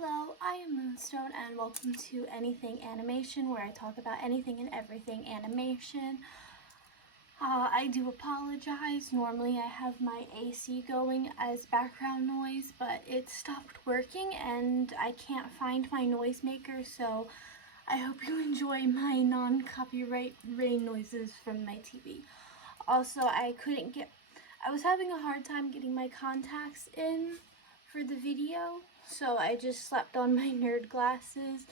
Hello, I am Moonstone and welcome to Anything Animation, where I talk about anything and everything animation. I do apologize. Normally I have my AC going as background noise, but it stopped working and I can't find my noisemaker, so I hope you enjoy my non-copyright rain noises from my TV. Also, I was having a hard time getting my contacts in for the video, so I just slapped on my nerd glasses,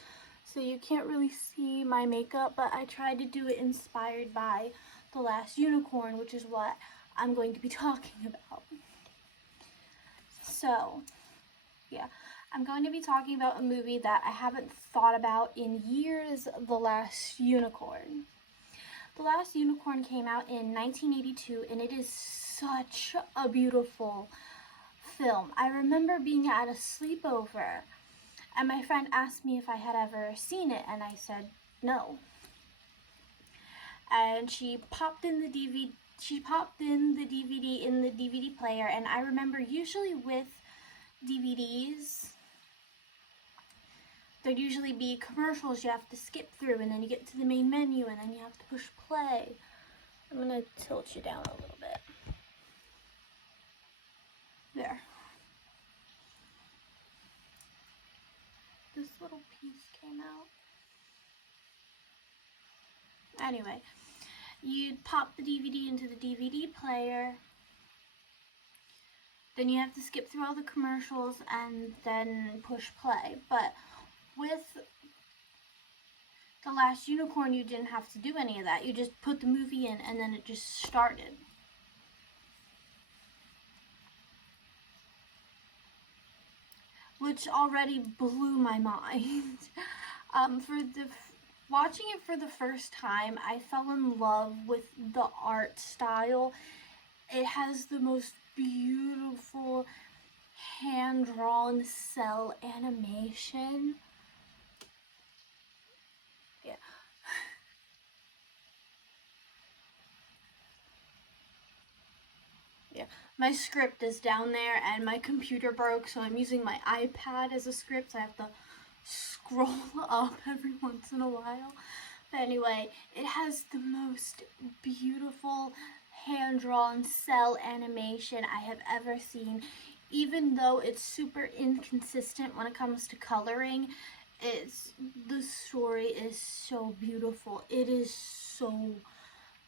so you can't really see my makeup, but I tried to do it inspired by The Last Unicorn, which is what I'm going to be talking about. So, yeah, I'm going to be talking about a movie that I haven't thought about in years, The Last Unicorn. The Last Unicorn came out in 1982, and it is such a beautiful film. I remember being at a sleepover and my friend asked me if I had ever seen it, and I said no. And she popped in the DVD in the DVD player, and I remember usually with DVDs there'd usually be commercials you have to skip through, and then you get to the main menu and then you have to push play. I'm gonna tilt you down a little bit. There. This little piece came out. Anyway, you'd pop the DVD into the DVD player, then you have to skip through all the commercials and then push play. But with The Last Unicorn, you didn't have to do any of that. You just put the movie in and then it just started. Which already blew my mind. Watching it for the first time, I fell in love with the art style. It has the most beautiful hand-drawn cell animation. Yeah. Yeah. My script is down there and my computer broke, so I'm using my iPad as a script. So I have to scroll up every once in a while. But anyway, it has the most beautiful hand-drawn cell animation I have ever seen. Even though it's super inconsistent when it comes to coloring, the story is so beautiful. It is so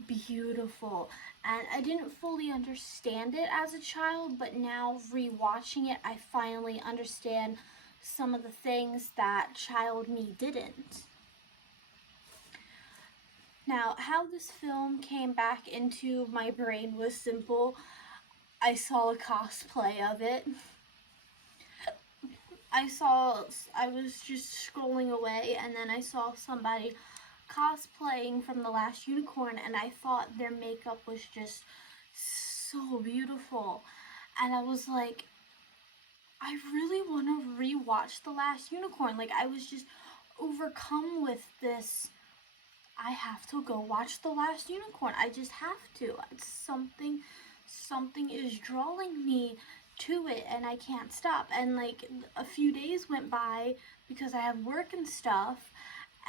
beautiful, and I didn't fully understand it as a child, but now rewatching it, I finally understand some of the things that child me didn't. Now, how this film came back into my brain was simple. I saw a cosplay of it. I was just scrolling away, and then I saw somebody cosplaying from The Last Unicorn, and I thought their makeup was just so beautiful. And I was like, I really want to rewatch The Last Unicorn. Like, I was just overcome with this. I have to go watch The Last Unicorn. I just have to. It's something is drawing me to it, and I can't stop. And like a few days went by because I have work and stuff,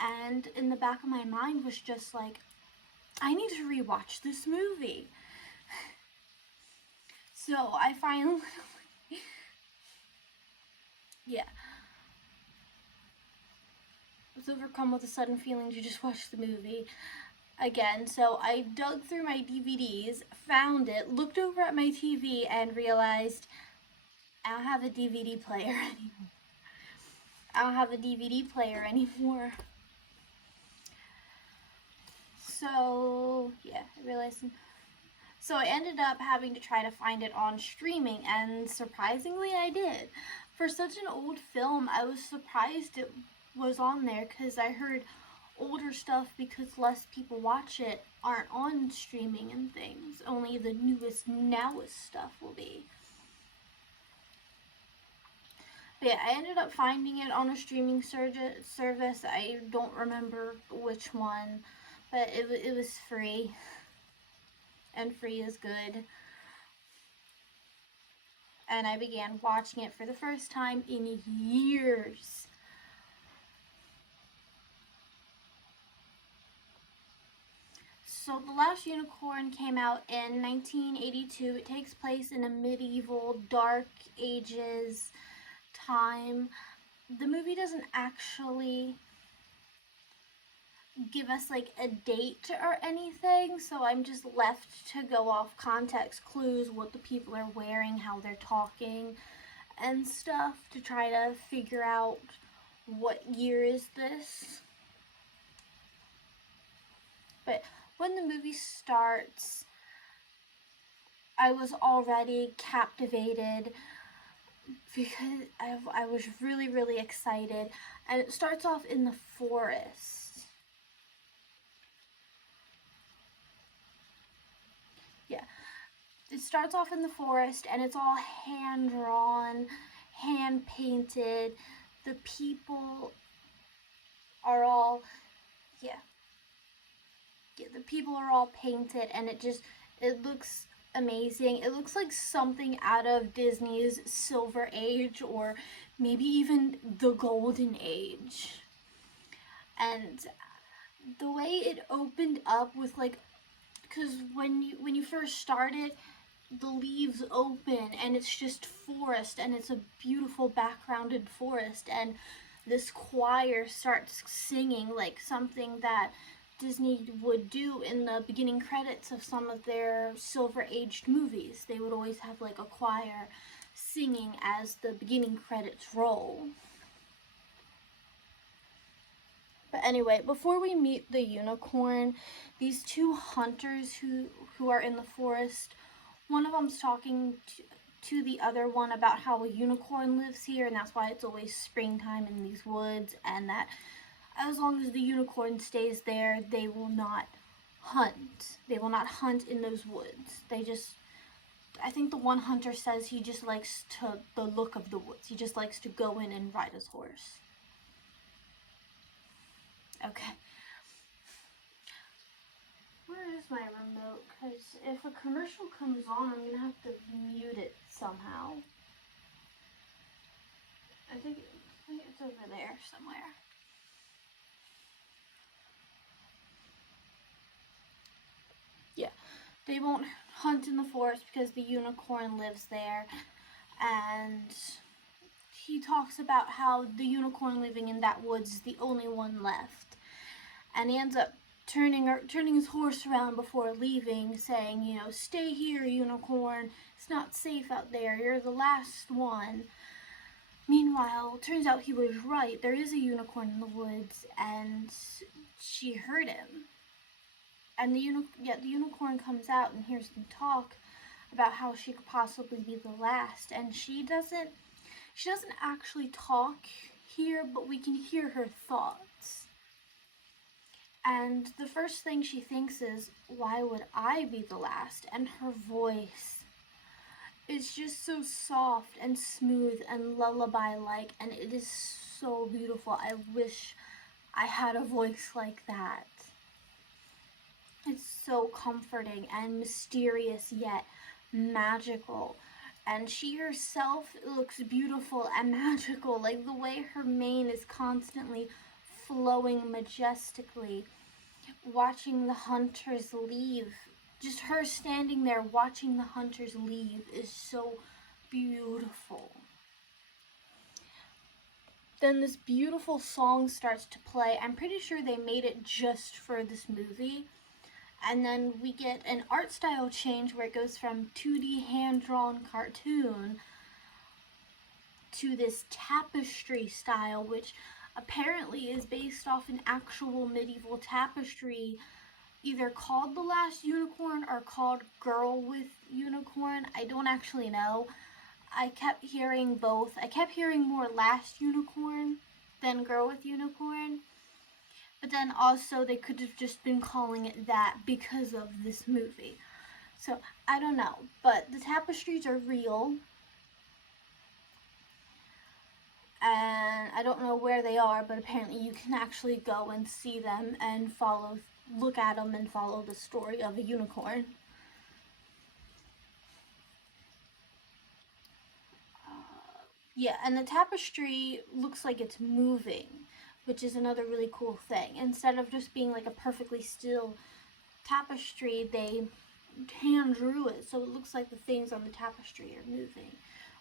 and in the back of my mind was just like, I need to rewatch this movie. So I finally yeah, was overcome with a sudden feeling to just watch the movie again. So I dug through my DVDs, found it, looked over at my TV, and realized I don't have a DVD player anymore. I don't have a DVD player anymore. So yeah, I realized. So I ended up having to try to find it on streaming, and surprisingly I did. For such an old film, I was surprised it was on there, because I heard older stuff, because less people watch it, aren't on streaming and things. Only the newest, nowest stuff will be. But yeah, I ended up finding it on a streaming service. I don't remember which one, but it was free. And free is good. and I began watching it for the first time in years. So The Last Unicorn came out in 1982. It takes place in a medieval Dark Ages time. The movie doesn't actually give us like a date or anything, so I'm just left to go off context clues, what the people are wearing, how they're talking and stuff, to try to figure out what year is this. But when the movie starts, I was already captivated because I was really excited, and it starts off in the forest. Yeah, it starts off in the forest, and it's all hand drawn, hand painted. The people are all, yeah, the people are all painted, and it looks amazing. It looks like something out of Disney's Silver Age, or maybe even the Golden Age. And the way it opened up with like, because when you first started, the leaves open and it's just forest, and it's a beautiful backgrounded forest, and this choir starts singing like something that Disney would do in the beginning credits of some of their Silver Aged movies. They would always have like a choir singing as the beginning credits roll. But anyway, before we meet the unicorn, these two hunters who are in the forest, one of them's talking to the other one about how a unicorn lives here, and that's why it's always springtime in these woods, and that as long as the unicorn stays there, they will not hunt. They will not hunt in those woods. I think the one hunter says he just likes the look of the woods. He just likes to go in and ride his horse. Okay. Where is my remote? Because if a commercial comes on, I'm going to have to mute it somehow. I think it's over there somewhere. Yeah, they won't hunt in the forest because the unicorn lives there, and he talks about how the unicorn living in that woods is the only one left, and he ends up turning his horse around before leaving, saying, you know, stay here, unicorn, it's not safe out there, you're the last one. Meanwhile, it turns out he was right. There is a unicorn in the woods, and she heard him. And the unicorn comes out and hears them talk about how she could possibly be the last, and she doesn't actually talk here, but we can hear her thoughts. And the first thing she thinks is, why would I be the last? And her voice is just so soft and smooth and lullaby-like, and it is so beautiful. I wish I had a voice like that. It's so comforting and mysterious, yet magical. And she herself looks beautiful and magical, like the way her mane is constantly flowing majestically. Watching the hunters leave, just her standing there watching the hunters leave, is so beautiful. Then this beautiful song starts to play. I'm pretty sure they made it just for this movie. And then we get an art style change where it goes from 2D hand-drawn cartoon to this tapestry style, which apparently is based off an actual medieval tapestry, either called The Last Unicorn or called Girl with Unicorn. I don't actually know. I kept hearing both. I kept hearing more Last Unicorn than Girl with Unicorn. But then also they could have just been calling it that because of this movie. So, I don't know. But the tapestries are real. And I don't know where they are, but apparently you can actually go and see them and look at them and follow the story of a unicorn. Yeah, and the tapestry looks like it's moving, which is another really cool thing. Instead of just being like a perfectly still tapestry, they hand drew it, so it looks like the things on the tapestry are moving,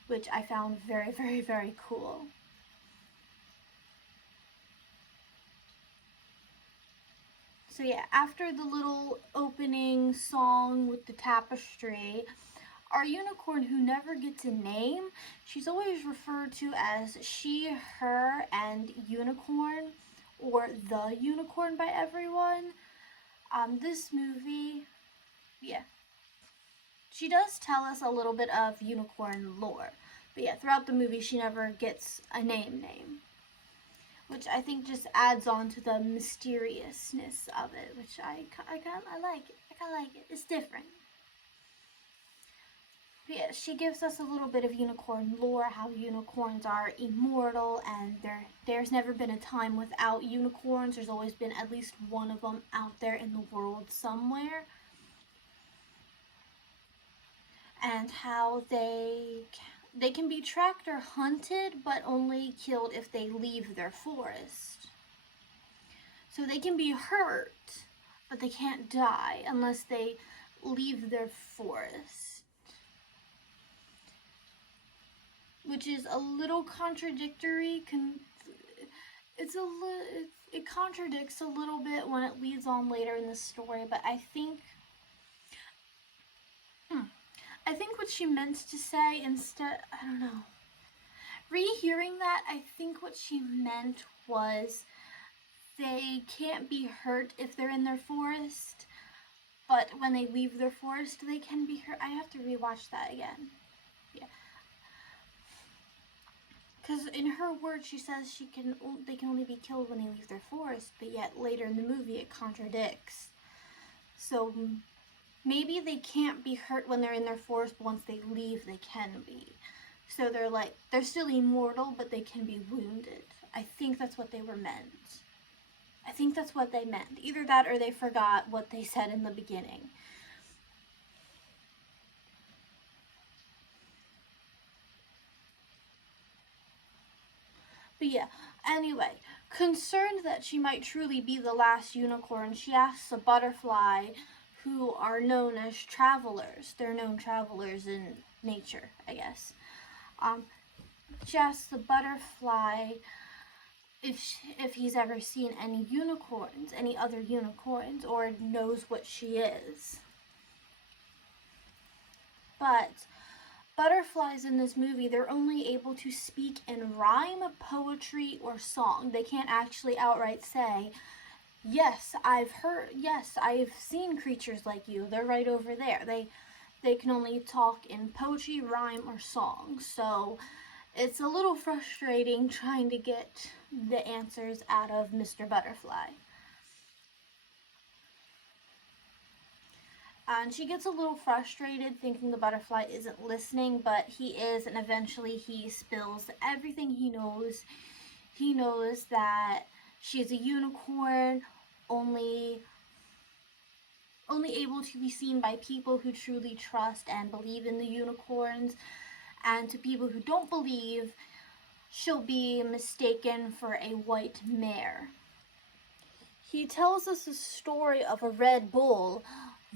which I found very, very, very cool. So yeah, after the little opening song with the tapestry, our unicorn who never gets a name, she's always referred to as she, her, and unicorn, or the unicorn by everyone. This movie, yeah, she does tell us a little bit of unicorn lore. But yeah, throughout the movie, she never gets a name. Which I think just adds on to the mysteriousness of it, which I like it. I kind of like it. It's different. But yeah, she gives us a little bit of unicorn lore, how unicorns are immortal, and there's never been a time without unicorns. There's always been at least one of them out there in the world somewhere. And how they can be tracked or hunted, but only killed if they leave their forest. So they can be hurt, but they can't die unless they leave their forest. Which is a little contradictory. It contradicts a little bit when it leads on later in the story, but I think what she meant to say instead, I don't know. Rehearing that, I think what she meant was they can't be hurt if they're in their forest, but when they leave their forest, they can be hurt. I have to rewatch that again. Yeah. Because in her words, she says they can only be killed when they leave their forest, but yet later in the movie it contradicts. So maybe they can't be hurt when they're in their forest, but once they leave, they can be. So they're still immortal, but they can be wounded. I think that's what they were meant. I think that's what they meant. Either that or they forgot what they said in the beginning. But yeah, anyway, concerned that she might truly be the last unicorn, she asks a butterfly who are known as travelers. They're known travelers in nature, I guess. She asks the butterfly if he's ever seen any unicorns, any other unicorns, or knows what she is. But butterflies in this movie, they're only able to speak in rhyme, poetry, or song. They can't actually outright say, yes, I've seen creatures like you. They're right over there. They can only talk in poetry, rhyme, or song. So it's a little frustrating trying to get the answers out of Mr. Butterfly. And she gets a little frustrated thinking the butterfly isn't listening, but he is, and eventually he spills everything he knows. He knows that she's a unicorn, only able to be seen by people who truly trust and believe in the unicorns, and to people who don't believe, she'll be mistaken for a white mare. He tells us a story of a Red Bull,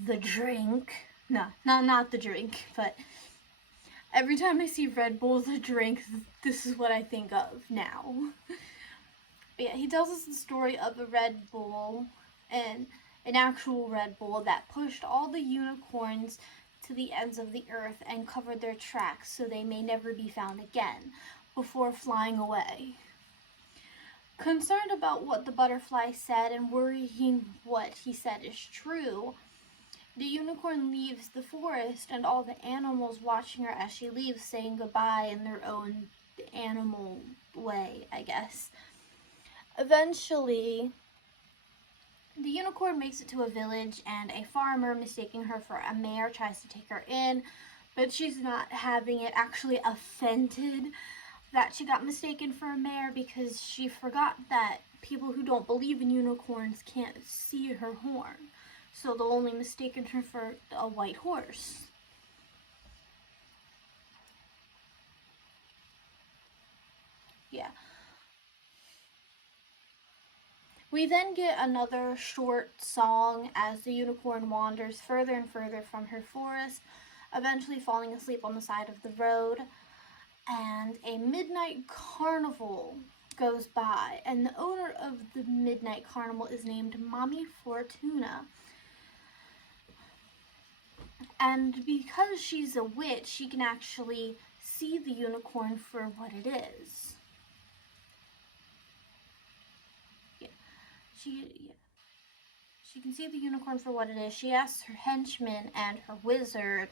the drink. No, not the drink, but every time I see Red Bull, the drink, this is what I think of now. But yeah, he tells us the story of a Red Bull, and an actual Red Bull that pushed all the unicorns to the ends of the earth and covered their tracks so they may never be found again, before flying away. Concerned about what the butterfly said and worrying what he said is true, the unicorn leaves the forest, and all the animals watching her as she leaves, saying goodbye in their own animal way, I guess. Eventually, the unicorn makes it to a village, and a farmer, mistaking her for a mare, tries to take her in, but she's not having it, actually offended that she got mistaken for a mare because she forgot that people who don't believe in unicorns can't see her horn. So they'll only mistaken her for a white horse. Yeah. We then get another short song as the unicorn wanders further and further from her forest, eventually falling asleep on the side of the road. And a midnight carnival goes by, and the owner of the midnight carnival is named Mommy Fortuna. And because she's a witch, she can actually see the unicorn for what it is. She can see the unicorn for what it is. She asks her henchman and her wizard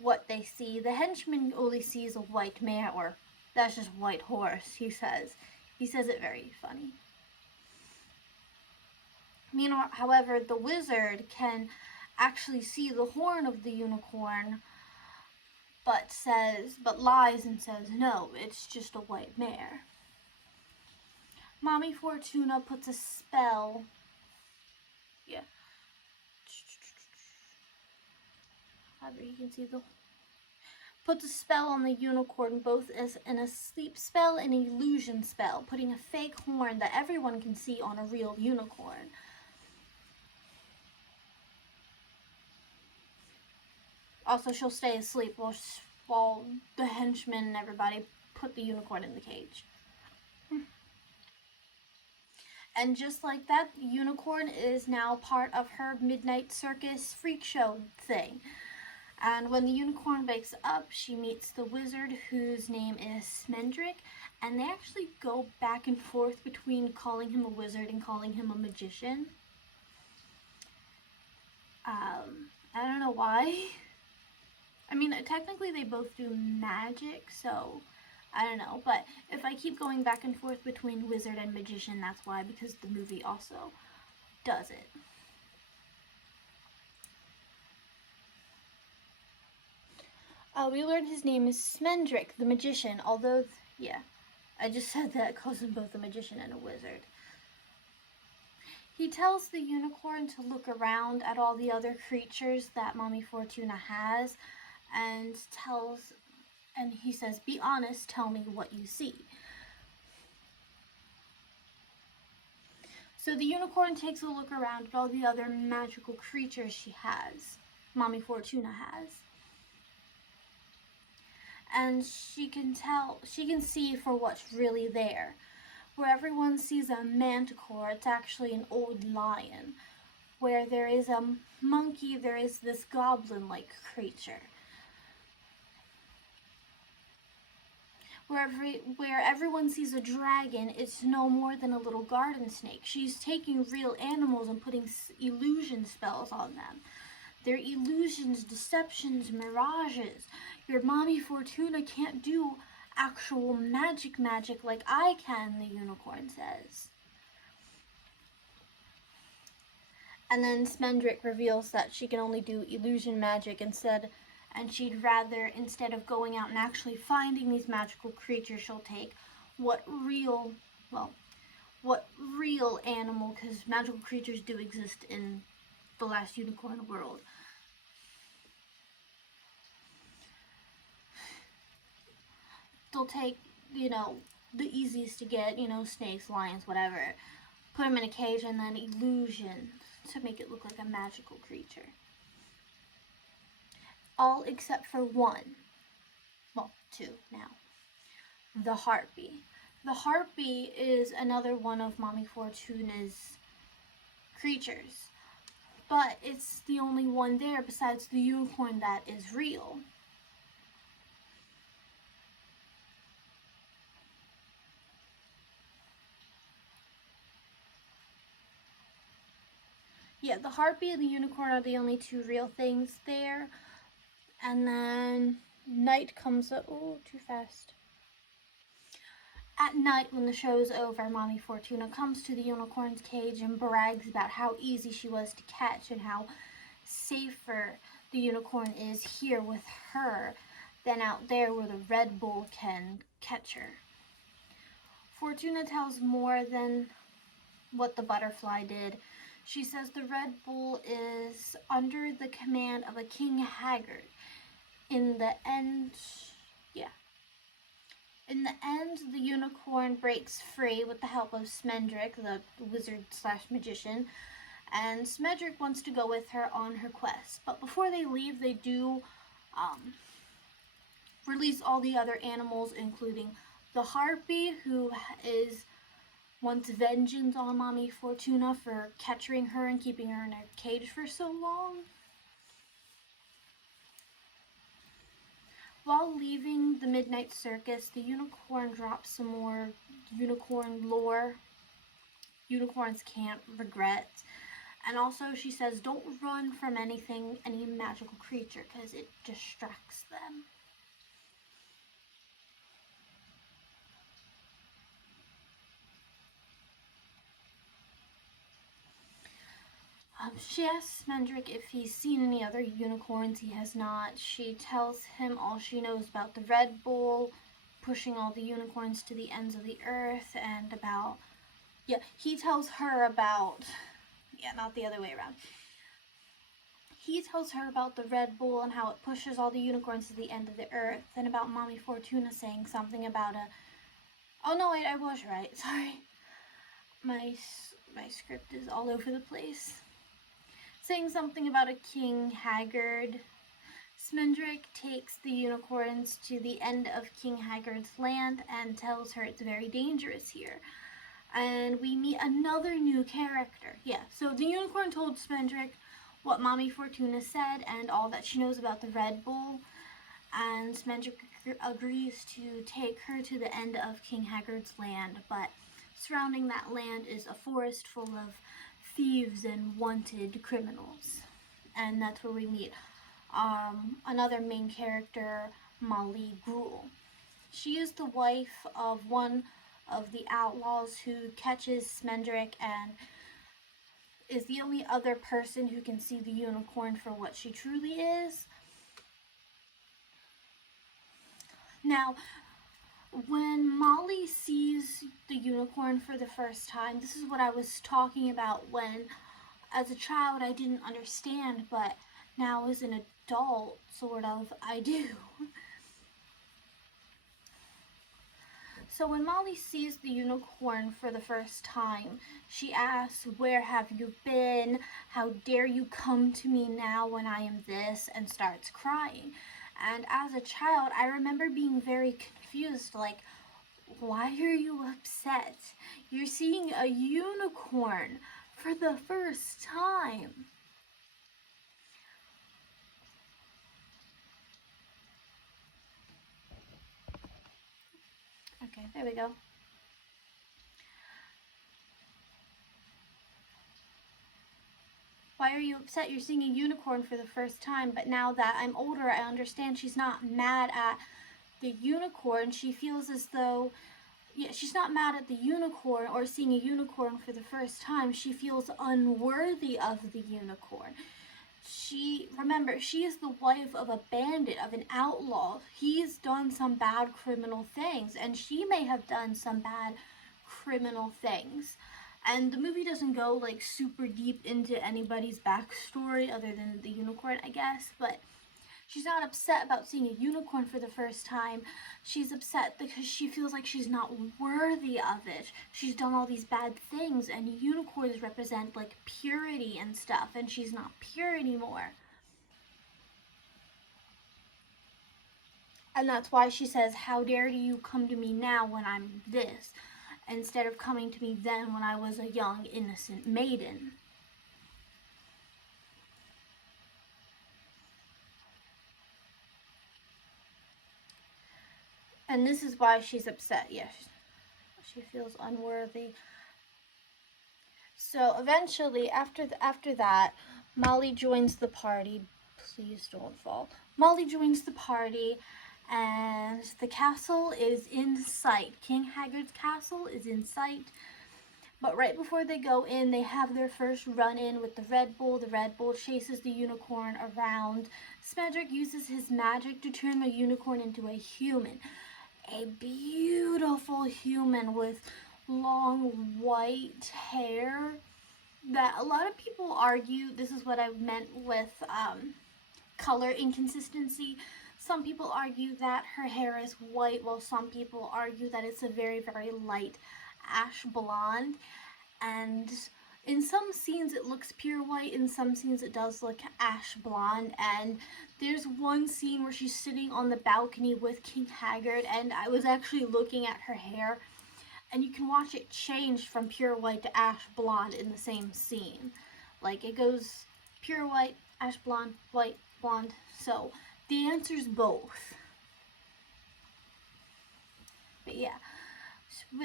what they see. The henchman only sees a white mare, or that's just white horse, he says. He says it very funny. Meanwhile, however, the wizard can actually see the horn of the unicorn, but lies and says, no, it's just a white mare. Mommy Fortuna puts a spell. Yeah. However, you can see puts a spell on the unicorn, both as an asleep spell and an illusion spell, putting a fake horn that everyone can see on a real unicorn. Also, she'll stay asleep while the henchmen and everybody put the unicorn in the cage. And just like that, the unicorn is now part of her midnight circus freak show thing. And when the unicorn wakes up, she meets the wizard, whose name is Smendrick, and they actually go back and forth between calling him a wizard and calling him a magician. I don't know why. I mean, technically they both do magic, so I don't know. But if I keep going back and forth between wizard and magician, that's why, because the movie also does it. We learned his name is Smendrick, the magician, although, yeah, I just said that calls him both a magician and a wizard. He tells the unicorn to look around at all the other creatures that Mommy Fortuna has, and he says, be honest, tell me what you see. So the unicorn takes a look around at all the other magical creatures Mommy Fortuna has. And she can see for what's really there. Where everyone sees a manticore, it's actually an old lion. Where there is a monkey, there is this goblin-like creature. Where everyone sees a dragon, it's no more than a little garden snake. She's taking real animals and putting illusion spells on them. They're illusions, deceptions, mirages. Your Mommy Fortuna can't do actual magic like I can, the unicorn says. And then Smendrick reveals that she can only do illusion magic instead, and she'd rather, instead of going out and actually finding these magical creatures, she'll take what real animal, because magical creatures do exist in the Last Unicorn world. They'll take, the easiest to get, snakes, lions, whatever, put them in a cage, and then illusion to make it look like a magical creature. All except for one. Well, two now. The harpy. The harpy is another one of Mommy Fortuna's creatures, but it's the only one there besides the unicorn that is real. Yeah, the harpy and the unicorn are the only two real things there. And then night comes up. Oh, too fast. At night, when the show's over, Mommy Fortuna comes to the unicorn's cage and brags about how easy she was to catch and how safer the unicorn is here with her than out there where the Red Bull can catch her. Fortuna tells more than what the butterfly did. She says the Red Bull is under the command of a King Haggard. In the end, In the end, the unicorn breaks free with the help of Smendrick, the wizard slash magician, and Smedrick wants to go with her on her quest. But before they leave, they do release all the other animals, including the harpy, who wants vengeance on Mommy Fortuna for capturing her and keeping her in a cage for so long. While leaving the Midnight Circus, the unicorn drops some more unicorn lore. Unicorns can't regret. And also she says don't run from anything, any magical creature, because it distracts them. She asks Smendrick if he's seen any other unicorns. He has not. She tells him all she knows about the Red Bull pushing all the unicorns to the ends of the earth, and about, he tells her about, not the other way around. He tells her about the Red Bull and how it pushes all the unicorns to the end of the earth, and about Mommy Fortuna saying something about oh no, wait, I was right, sorry. My script is all over the place. Saying something about a King Haggard. Smendrick takes the unicorns to the end of King Haggard's land and tells her it's very dangerous here. And we meet another new character. So the unicorn told Smendrick what Mommy Fortuna said and all that she knows about the Red Bull. And Smendrick agrees to take her to the end of King Haggard's land, but surrounding that land is a forest full of thieves and wanted criminals. And that's where we meet another main character, Molly Gruel. She is the wife of one of the outlaws who catches Smendrick and is the only other person who can see the unicorn for what she truly is. Now, when Molly sees the unicorn for the first time, this is what I was talking about when, as a child, I didn't understand, but now as an adult, sort of, I do. So when Molly sees the unicorn for the first time, she asks, "Where have you been? How dare you come to me now when I am this?" and starts crying. And as a child, I remember being very confused, like, why are you upset? You're seeing a unicorn for the first time. Okay, there we go. Why are you upset? You're seeing a unicorn for the first time, but now that I'm older, I understand she's not mad at the unicorn. She feels as though, she's not mad at the unicorn or seeing a unicorn for the first time. She feels unworthy of the unicorn. Remember, she is the wife of a bandit, of an outlaw. He's done some bad criminal things, and she may have done some bad criminal things. And the movie doesn't go like super deep into anybody's backstory other than the unicorn, I guess, but she's not upset about seeing a unicorn for the first time. She's upset because she feels like she's not worthy of it. She's done all these bad things, and unicorns represent like purity and stuff, and she's not pure anymore. And that's why she says, "How dare you come to me now when I'm this?" instead of coming to me then when I was a young, innocent maiden. And this is why she's upset. Yes, she feels unworthy. So eventually, after that, Molly joins the party. Please don't fall. Molly joins the party, and the castle is in sight. King Haggard's castle is in sight. But right before they go in, they have their first run-in with the Red Bull. The Red Bull chases the unicorn around. Smedrick uses his magic to turn the unicorn into a human. A beautiful human with long white hair that a lot of people argue, this is what I meant with color inconsistency. some people argue that her hair is white, while some people argue that it's a very, very light ash blonde. And in some scenes it looks pure white, in some scenes it does look ash blonde. And there's one scene where she's sitting on the balcony with King Haggard, and I was actually looking at her hair, and you can watch it change from pure white to ash blonde in the same scene. Like, it goes pure white, ash blonde, white, blonde. So the answer's both. But yeah,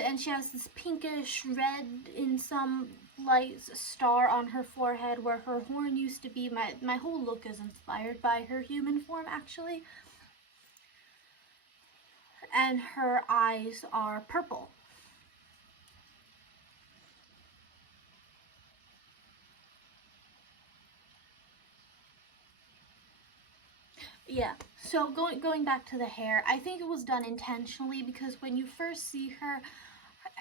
and she has this pinkish red in some lights star on her forehead where her horn used to be. My whole look is inspired by her human form, actually. And her eyes are purple. Yeah, so going back to the hair, I think it was done intentionally, because when you first see her,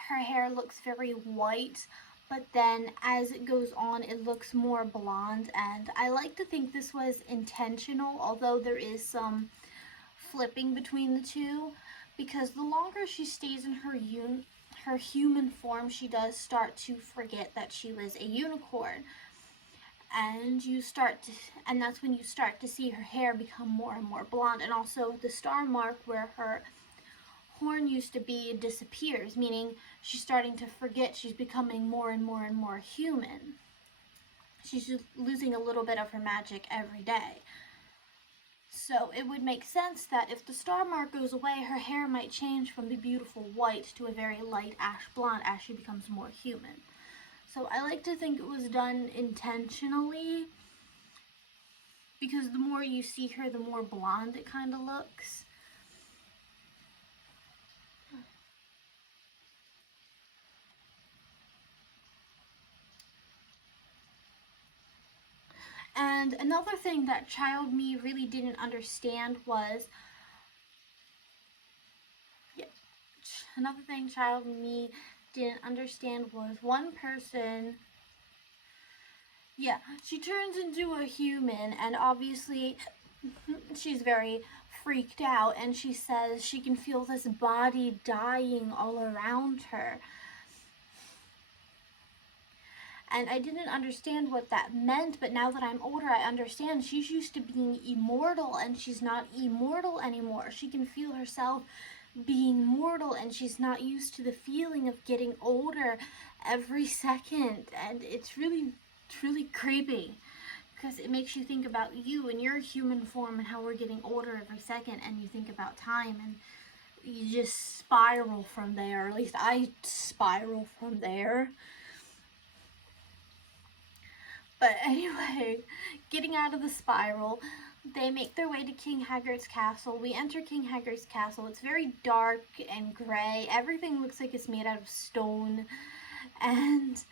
her hair looks very white, but then as it goes on, it looks more blonde, and I like to think this was intentional, although there is some flipping between the two, because the longer she stays in her human form, she does start to forget that she was a unicorn. And and that's when you start to see her hair become more and more blonde, and also the star mark where her horn used to be disappears, meaning she's starting to forget. She's becoming more and more and more human. She's just losing a little bit of her magic every day. So it would make sense that if the star mark goes away, her hair might change from the beautiful white to a very light ash blonde as she becomes more human. So I like to think it was done intentionally, because the more you see her, the more blonde it kind of looks. And another thing that child me really didn't understand was, another thing child me didn't understand was one person, she turns into a human, and obviously she's very freaked out, and she says she can feel this body dying all around her. And I didn't understand what that meant, but now that I'm older, I understand. She's used to being immortal, and she's not immortal anymore. She can feel herself being mortal, and she's not used to the feeling of getting older every second. And it's really creepy, because it makes you think about you and your human form and how we're getting older every second, and you think about time, and you just spiral from there. Or at least I spiral from there. But anyway, getting out of the spiral, they make their way to King Haggard's castle. We enter King Haggard's castle. It's very dark and gray. Everything looks like it's made out of stone. And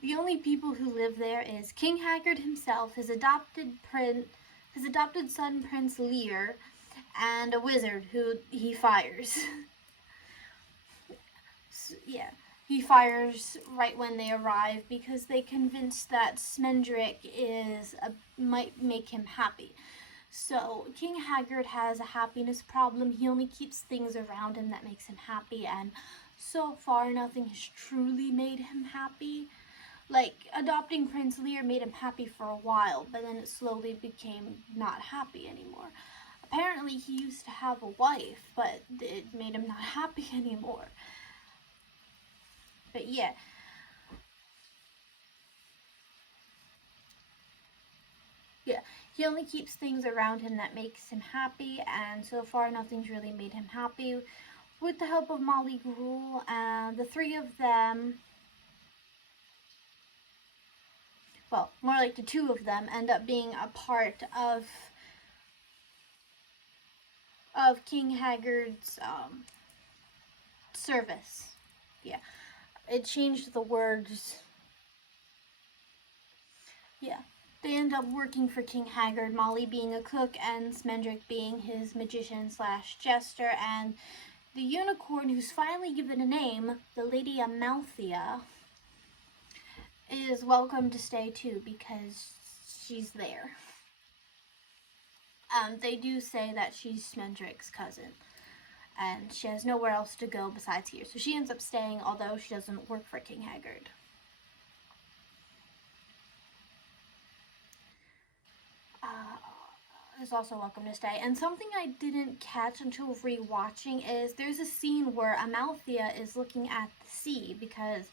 the only people who live there is King Haggard himself, his adopted son Prince Lear, and a wizard who he fires. So, yeah. He fires right when they arrive, because they convinced that Smendrick might make him happy. So King Haggard has a happiness problem. He only keeps things around him that makes him happy, and so far nothing has truly made him happy. Like, adopting Prince Lear made him happy for a while, but then it slowly became not happy anymore. Apparently he used to have a wife, but it made him not happy anymore. But yeah. He only keeps things around him that makes him happy, and so far nothing's really made him happy. With the help of Molly Gruel, the three of them, well, more like the two of them, end up being a part of King Haggard's service. Yeah. It changed the words. Yeah. They end up working for King Haggard, Molly being a cook and Smendrick being his magician / jester, and the unicorn, who's finally given a name, the Lady Amalthea, is welcome to stay too, because she's there. They do say that she's Smendrick's cousin, and she has nowhere else to go besides here. So she ends up staying, although she doesn't work for King Haggard. Is also welcome to stay. And something I didn't catch until rewatching is there's a scene where Amalthea is looking at the sea because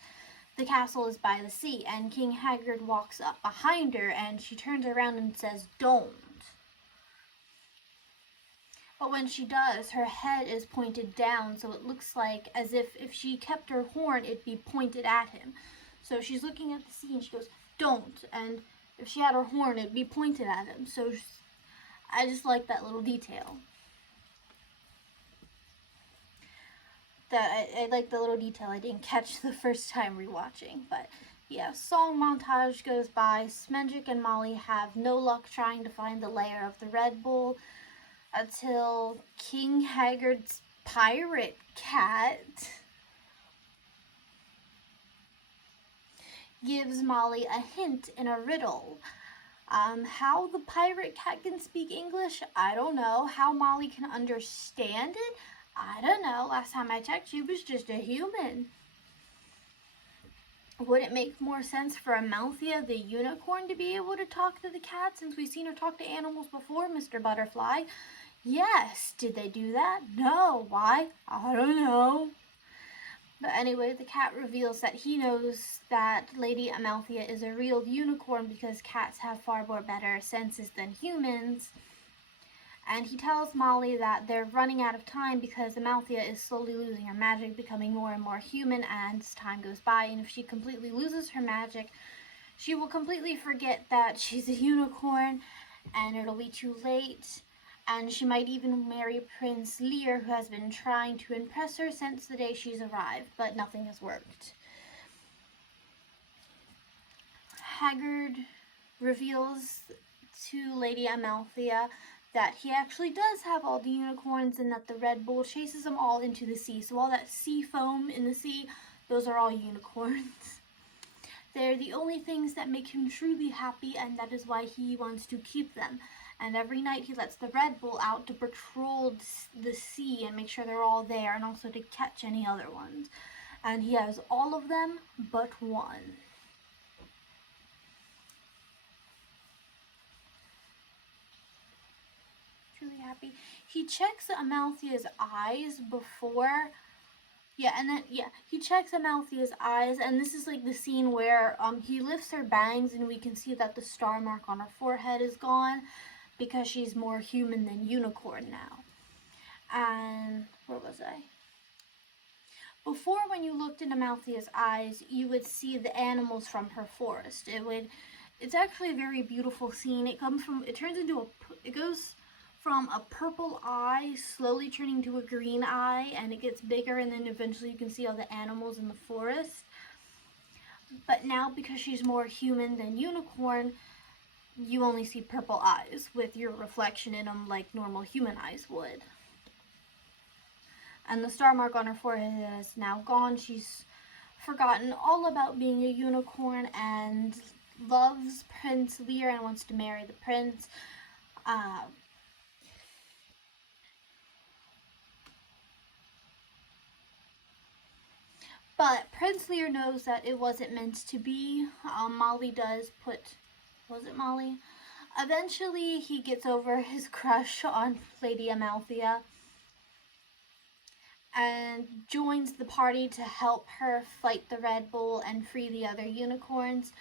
the castle is by the sea, and King Haggard walks up behind her and she turns around and says, "Don't." But when she does, her head is pointed down, so it looks like as if she kept her horn, it'd be pointed at him. So she's looking at the sea and she goes, "Don't." And if she had her horn, it'd be pointed at him. So I just like that little detail. I like the little detail I didn't catch the first time rewatching. But yeah, song montage goes by. Smendrick and Molly have no luck trying to find the lair of the Red Bull until King Haggard's pirate cat gives Molly a hint in a riddle. How the pirate cat can speak English, I don't know. How Molly can understand it, I don't know. Last time I checked, she was just a human. Would it make more sense for Amalthea the unicorn to be able to talk to the cat since we've seen her talk to animals before, Mr. Butterfly? Yes. Did they do that? No. Why? I don't know. But anyway, the cat reveals that he knows that Lady Amalthea is a real unicorn because cats have far more better senses than humans. And he tells Molly that they're running out of time because Amalthea is slowly losing her magic, becoming more and more human as time goes by. And if she completely loses her magic, she will completely forget that she's a unicorn and it'll be too late. And she might even marry Prince Lear, who has been trying to impress her since the day she's arrived, but nothing has worked. Haggard reveals to Lady Amalthea that he actually does have all the unicorns and that the Red Bull chases them all into the sea. So all that sea foam in the sea, those are all unicorns. They're the only things that make him truly happy, and that is why he wants to keep them. And every night he lets the Red Bull out to patrol the sea and make sure they're all there, and also to catch any other ones. And he has all of them but one. Truly happy. He checks Amalthea's eyes before. He checks Amalthea's eyes, and this is like the scene where he lifts her bangs, and we can see that the star mark on her forehead is gone because she's more human than unicorn now. And where was I? Before, when you looked in Amalthea's eyes, you would see the animals from her forest. It's actually a very beautiful scene. It goes from a purple eye slowly turning to a green eye, and it gets bigger, and then eventually you can see all the animals in the forest. But now, because she's more human than unicorn, you only see purple eyes with your reflection in them like normal human eyes would. And the star mark on her forehead is now gone. She's forgotten all about being a unicorn and loves Prince Lear and wants to marry the prince. But Prince Lear knows that it wasn't meant to be. Molly does put... Was it Molly? Eventually, he gets over his crush on Lady Amalthea and joins the party to help her fight the Red Bull and free the other unicorns.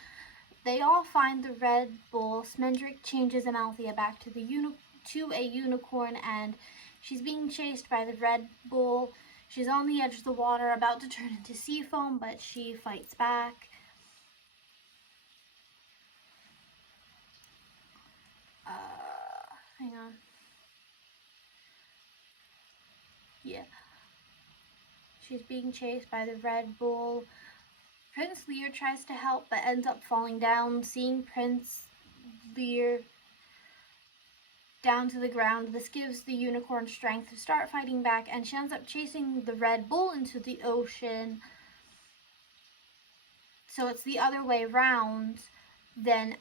They all find the Red Bull. Smendrick changes Amalthea back to a unicorn, and she's being chased by the Red Bull. She's on the edge of the water, about to turn into sea foam, but she fights back. Hang on. Yeah. She's being chased by the Red Bull. Prince Lear tries to help, but ends up falling down. Seeing Prince Lear down to the ground, this gives the unicorn strength to start fighting back, and she ends up chasing the Red Bull into the ocean. So it's the other way around. Then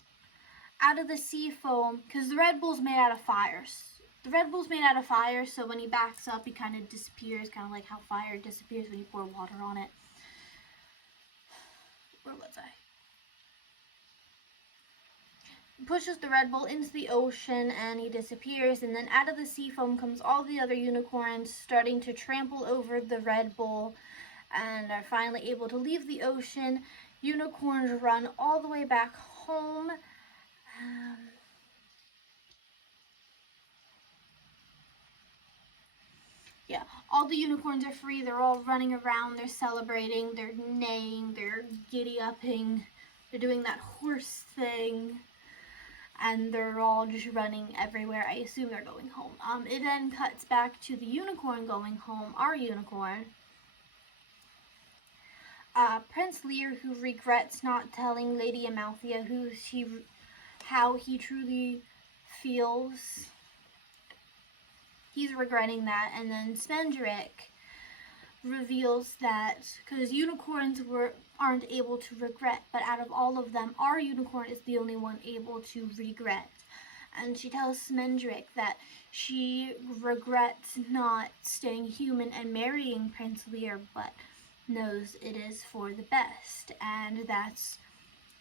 out of the sea foam, because the Red Bull's made out of fire. The Red Bull's made out of fire, so when he backs up, he kind of disappears, kind of like how fire disappears when you pour water on it. Where was I? He pushes the Red Bull into the ocean and he disappears, and then out of the sea foam comes all the other unicorns starting to trample over the Red Bull and are finally able to leave the ocean. Unicorns run all the way back home. Yeah, all the unicorns are free. They're all running around. They're celebrating. They're neighing. They're giddy-upping. They're doing that horse thing. And they're all just running everywhere. I assume they're going home. It then cuts back to the unicorn going home, our unicorn. Prince Lear, who regrets not telling Lady Amalthea how he truly feels. He's regretting that, and then Spendrick reveals that because unicorns aren't able to regret, but out of all of them, our unicorn is the only one able to regret. And she tells Smendrick that she regrets not staying human and marrying Prince Lear, but knows it is for the best. And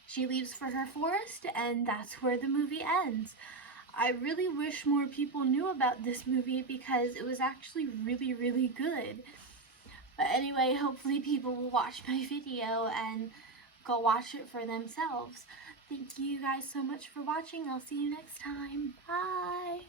she leaves for her forest, and that's where the movie ends. I really wish more people knew about this movie because it was actually really, really good. But anyway, hopefully people will watch my video and go watch it for themselves. Thank you guys so much for watching. I'll see you next time. Bye!